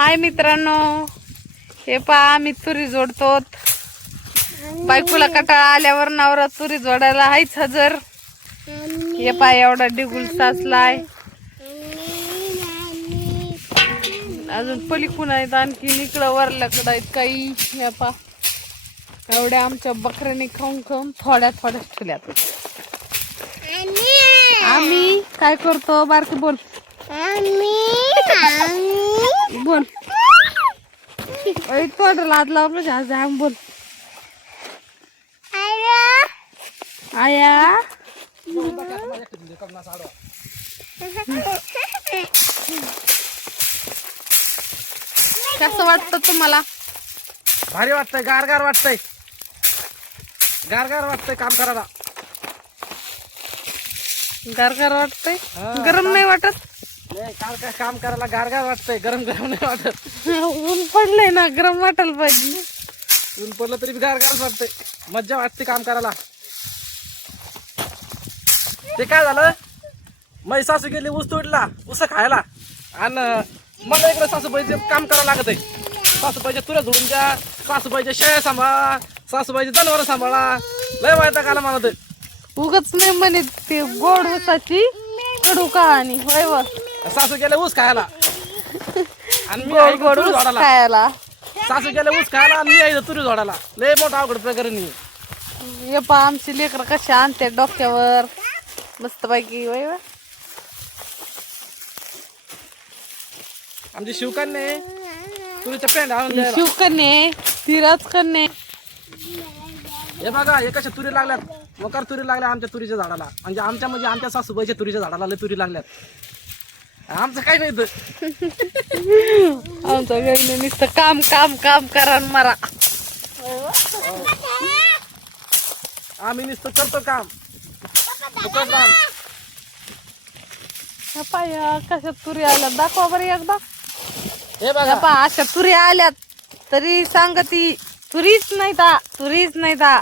हाय मित्रांनो, हे पहा आम्ही तुरी जोडतो. बायकोला कटाळा आल्यावर नवरा तुरी जोडायला हायच हजर. हे पहा एवढा डिगुल साचलाय. अजून पलीकडून आहेत, आणखी इकडं वरल्याकडं आहेत काही. हे पहा एवढ्या आमच्या बकऱ्याने खाऊन खाऊन थोड्या थोड्या ठेवल्यात. आम्ही काय करतो बारकी बोल बोल तोंड लाद लावलं आज आम बोल आया. कसं वाटतं तुम्हाला? भारी वाटतंय, गारगार वाटतंय, गारगार वाटतंय काम करायला. गारगार वाटतंय, गरम नाही वाटत? नाही, काम करायला गारगार वाटतंय, गरम गरम नाही वाटत. ऊन पडलंय ना, गरम वाटायला पाहिजे. ऊन पडलं तरी गारगार वाटतंय, मज्जा वाटते काम करायला. ते काय झालं, माझी सासू गेली ऊस तोडला, ऊस खायला, आणि मला इकडे सासूबाईचे काम करावं लागत आहे. सासूबाईच्या तुऱ्या जोडून द्या, सासूबाईच्या शेळ्या सांभाळा, सासूबाईचे जनावर सांभाळा, लय वायता काला म्हणत. उगच नाही म्हणे ते गोड ऊसाची कडू कहाणी होय व. सासू गेले ऊस खायला आणि मी गोड गोड ऊस खायला. सासू गेले ऊस खायला आणि मी आहे तुरी जोडायला. लय मोठा अवघड प्रकरण आहे. हे पहा आमची लेकर कशी आणते डोक्यावर मस्त पैकी वय व. आमची शिवकन्या तुरीच्या पेंड आणून द्यायला. शिवकन्ये तिरच कन्ये. हे बघा हे कशा तुरी लागल्यात, मकर तुरी लागल्या आमच्या तुरीच्या झाडाला. म्हणजे आमच्या सासूबाईच्या तुरीच्या झाडाला लय तुरी लागल्यात. आमचं काही नाही तर आमचं काही नाही, नुसतं काम काम काम करा आणि मरा. आम्ही नुसतं करतो काम, फुकट काम. पाया कशा तुरी आल्यात दाखवा बरं एकदा. हे बघा पा अशा तुरी आल्यात तरी सांगती तुरीच नाही ता, तुरीच नाही ता.